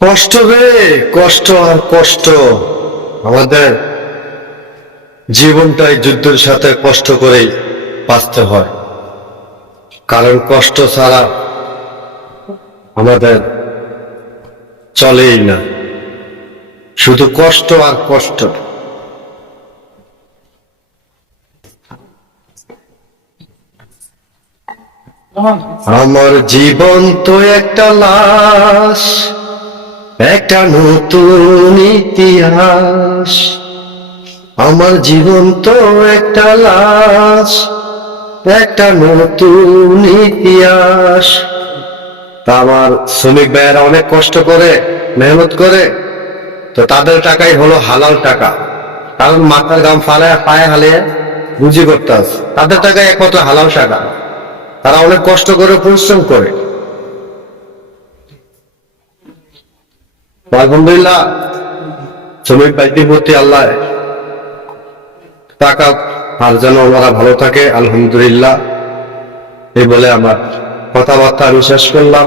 কষ্ট রে, কষ্ট আর কষ্ট। আমাদের জীবনটাই যুদ্ধের সাথে কষ্ট করেই বাঁচতে হয়, কারণ কষ্ট ছাড়া আমাদের চলেই না, শুধু কষ্ট আর কষ্ট। আমার জীবন তো একটা লাশ, একটা নতুন ইতিহাস। আমার জীবন তো একটা লাশ, একটা নতুন ইতিহাস। তা আমার শ্রমিক ভাইয়েরা অনেক কষ্ট করে, মেহনত করে, তো তাদের টাকাই হলো হালাল টাকা, কারণ মাথার গাম ফালায় পায়ে হালিয়ে রুজি করতে আছে, তাদের টাকায় একমাত্র হালাল টাকা। তারা অনেক কষ্ট করে, পরিশ্রম করে। আলহামদুলিল্লাহ, শ্রমিক ভাইদের প্রতি আল্লাহ টাকা আর যেন ওনারা ভালো থাকে, আলহামদুলিল্লাহ। এই বলে আমার কথাবার্তা আমি শেষ করলাম।